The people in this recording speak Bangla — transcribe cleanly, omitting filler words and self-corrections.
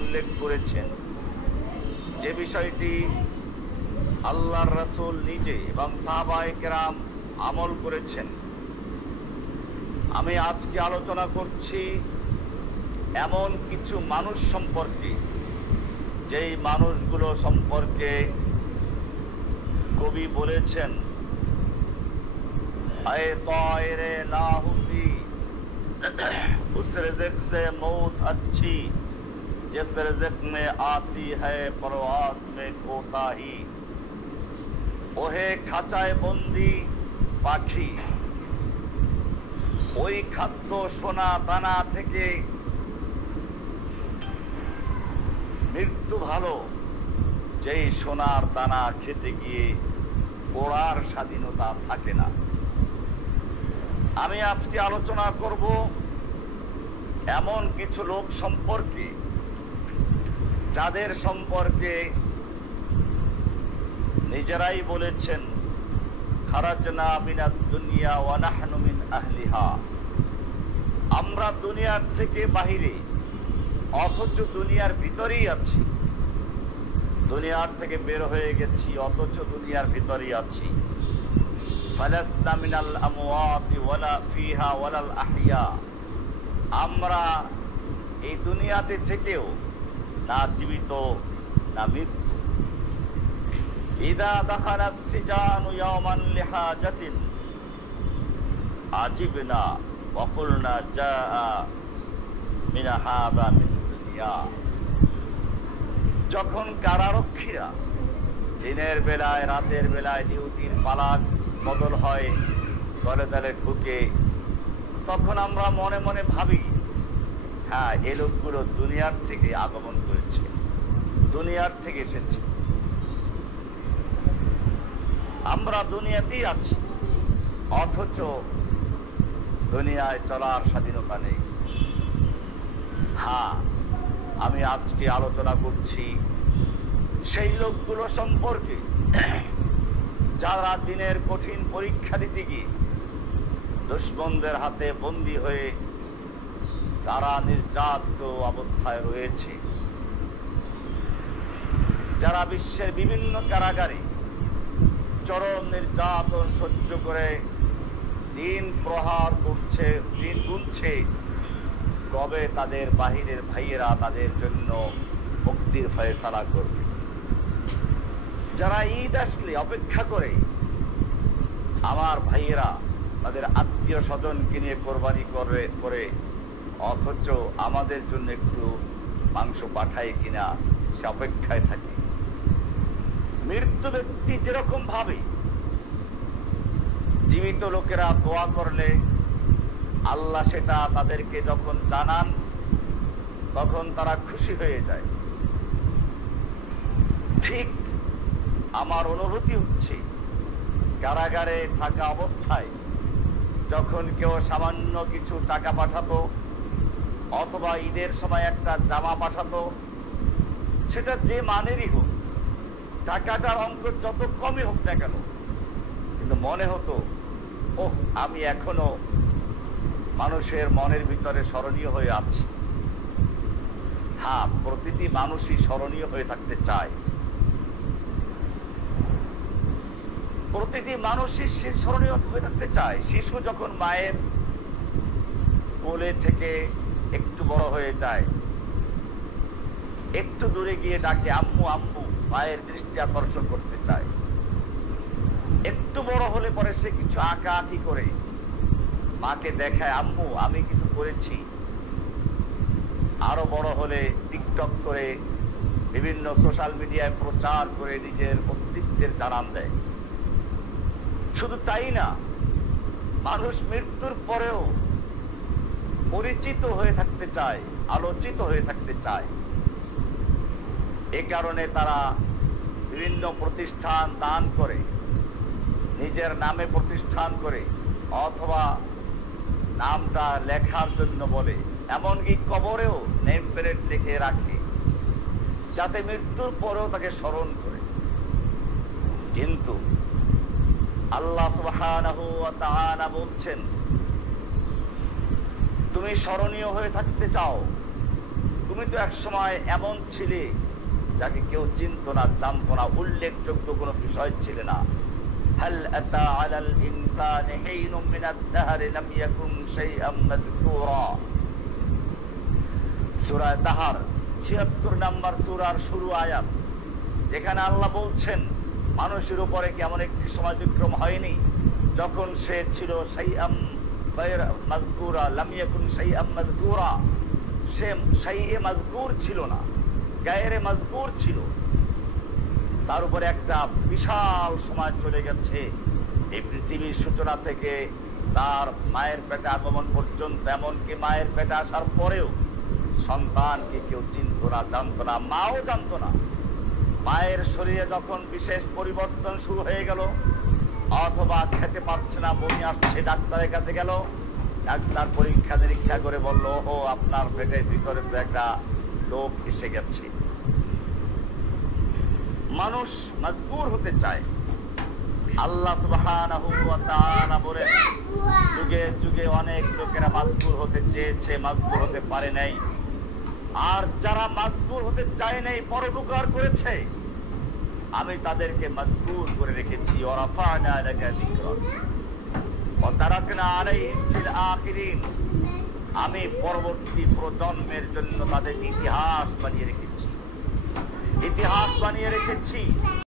উল্লেখ করেছেন, যে বিষয়টি আল্লাহর রাসূল নিজে এবং সাহাবায়ে কেরাম আমল করেছেন। আমি আজকে আলোচনা করছি এমন কিছু মানুষ সম্পর্কে, যেই মানুষগুলো সম্পর্কে কবি বলেছেন, আয়ে তায়রে লাহুতি उस रिज़्क़ से मौत अच्छी जिस रिज़्क़ में आती है परवाज़ में कोताही। ওহে খাঁচায় বন্দি পাখি, ওই খাদ্য সোনা দানা থেকে মৃত্যু ভালো, যেই সোনার দানা খেতে গিয়ে ওড়ার স্বাধীনতা থাকে না। আমি আজকে আলোচনা করব এমন কিছু লোক সম্পর্কে, যাদের সম্পর্কে নিজেরাই বলেছেন, খারাজনা মিনাদ দুনিয়া ওয়া নাহনু মিন আহলিহা। আমরা দুনিয়ার থেকে বাহিরে, অথচ দুনিয়ার ভিতরেই আছি। দুনিয়ার থেকে বের হয়ে গেছি, অথচ দুনিয়ার ভিতরেই আছি। ফালাসনা মিনাল আমওয়াতি ওয়ালা ফিহা ওয়ালাল আহইয়া। আমরা এই দুনিয়াতে থেকেও না জীবিত না মৃত্যু। ইদা দাখালাস সিজানু ইয়াওমান লিহাজাতিন আজিবনা ওয়া কুলনা জাআ মিন হাযা মিন দুনিয়া। যখন কারারক্ষীরা দিনের বেলায় রাতের বেলায় ডিউটির পালাক বদল হয়, দলে দলে ঢুকে, তখন আমরা মনে মনে ভাবি, হ্যাঁ, এ লোকগুলো দুনিয়ার থেকে আগমন করেছে, দুনিয়ার থেকে এসেছে। আমরা দুনিয়াতেই আছি, অথচ দুনিয়ায় চলার স্বাধীনতা নেই। হ্যাঁ, আমি আজকে আলোচনা করছি সেই লোকগুলো সম্পর্কে, যারা দিনের কঠিন পরীক্ষা দিতে গিয়ে দুশমনদের হাতে বন্দী হয়ে তারা নির্যাতিত অবস্থায় রয়েছে, যারা বিশ্বের বিভিন্ন কারাগারে চরম নির্যাতন সহ্য করে দিন প্রহার করছে, দিন গুনছে কবে তাদের বাহিরের ভাইয়েরা তাদের জন্য মুক্তির ফয়সালা করবে। যারা ঈদ আসলে অপেক্ষা করে, আমার ভাইয়েরা তাদের আত্মীয় স্বজনকে নিয়ে কোরবানি করে, অথচ আমাদের জন্য একটু মাংস পাঠায় কিনা সে অপেক্ষায় থাকে। মৃত্যু ব্যক্তি যেরকম ভাবে জীবিত লোকেরা দোয়া করলে আল্লাহ সেটা তাদেরকে যখন জানান, তখন তারা খুশি হয়ে যায়। ঠিক আমার অনুভূতি হচ্ছে, কারাগারে থাকা অবস্থায় যখন কেউ সামান্য কিছু টাকা পাঠাতো, অথবা ঈদের সময় একটা জামা পাঠাতো, সেটা যে মানেরই হোক, টাকাটার অঙ্ক যত কমই হোক না কেন, কিন্তু মনে হতো, ওহ, আমি এখনো মানুষের মনের ভিতরে স্মরণীয় হয়ে আছি। হ্যাঁ, প্রতিটি মানুষই স্মরণীয় হয়ে থাকতে চায়, প্রতিটি মানুষই স্মরণীয় হয়ে থাকতে চায়। শিশু যখন মায়ের কোলে থেকে একটু বড় হয়ে যায়, একটু দূরে গিয়ে ডাকে আম্মু আম্মু, মায়ের দৃষ্টি আকর্ষণ করতে চায়। একটু বড় হলে পরে সে কিছু আঁকা আঁকি করে মাকে দেখায়, আম্মু আমি কিছু করেছি। আরো বড় হলে টিকটক করে, বিভিন্ন সোশ্যাল মিডিয়ায় প্রচার করে নিজের অস্তিত্বের জানান দেয়। শুধু তাই না, মানুষ মৃত্যুর পরেও পরিচিত হয়ে থাকতে চায়, আলোচিত হয়ে থাকতে চায়। এ কারণে তারা বিভিন্ন প্রতিষ্ঠান দান করে, নিজের নামে প্রতিষ্ঠান করে, অথবা নামটা লেখার জন্য বলে, এমনকি কবরেও নেম প্লেট লিখে রাখে, যাতে মৃত্যুর পরেও তাকে স্মরণ করে। কিন্তু আল্লাহ সুবহানাহু ওয়া তাআলা বলছেন, তুমি স্মরণীয় হয়ে থাকতে চাও, তুমি তো এক সময় এমন ছিলে যাকে কেউ চিনত না, জানতো না, উল্লেখযোগ্য কোনো বিষয় ছিলে না। হাল আতা আলাল ইনসানি হিনুম মিনাদ দাহরি লাম ইয়াকুন শাইআম মাযকুরা। সূরা দাহর ৭৬ নম্বর সূরার শুরু আয়াত, যেখানে আল্লাহ বলছেন মানুষের উপরে কি এমন একটি সময় বিক্রম হয়নি যখন সে ছিল শাইআম গায়রা মাযকুরা, লাম ইয়াকুন শাইআম মাযকুরা, সে শাইএ মাযকুর ছিল না, গায়রে মাযকুর ছিল। তার উপরে একটা বিশাল সময় চলে গেছে, এই পৃথিবীর সূচনা থেকে তার মায়ের পেটে আগমন পর্যন্ত, এমনকি মায়ের পেটে আসার পরেও সন্তানকে কেউ চিনত না, জানতো না, মাও জানতো না। মায়ের শরীরে যখন বিশেষ পরিবর্তন শুরু হয়ে গেল, অথবা খেতে পারছে না, বমি আসছে, ডাক্তারের কাছে গেল, ডাক্তার পরীক্ষা নিরীক্ষা করে বলল, ও আপনার পেটের ভিতরে তো একটা লোক এসে গেছে। মানুষ মজবুর হতে চায়। আল্লাহ সুবহানাহু ওয়া তাআলা বলেন, যুগে যুগে অনেক লোকেরা মজবুর হতে চেয়েছে, মজবুর হতে পারে নাই। আর যারা মজবুর হতে চায় নাই, পরোপকার করেছে, আমি তাদেরকে মজবুর করে রেখেছি। ওয়ারাফা'না লাকা যিকরাক ওয়া তারাকনা আলাইহিম ফিল আখিরিন। আমি পরবর্তী প্রজন্মের জন্য তাদের ইতিহাস বানিয়ে রেখেছি, ইতিহাস বানিয়ে রেখেছি।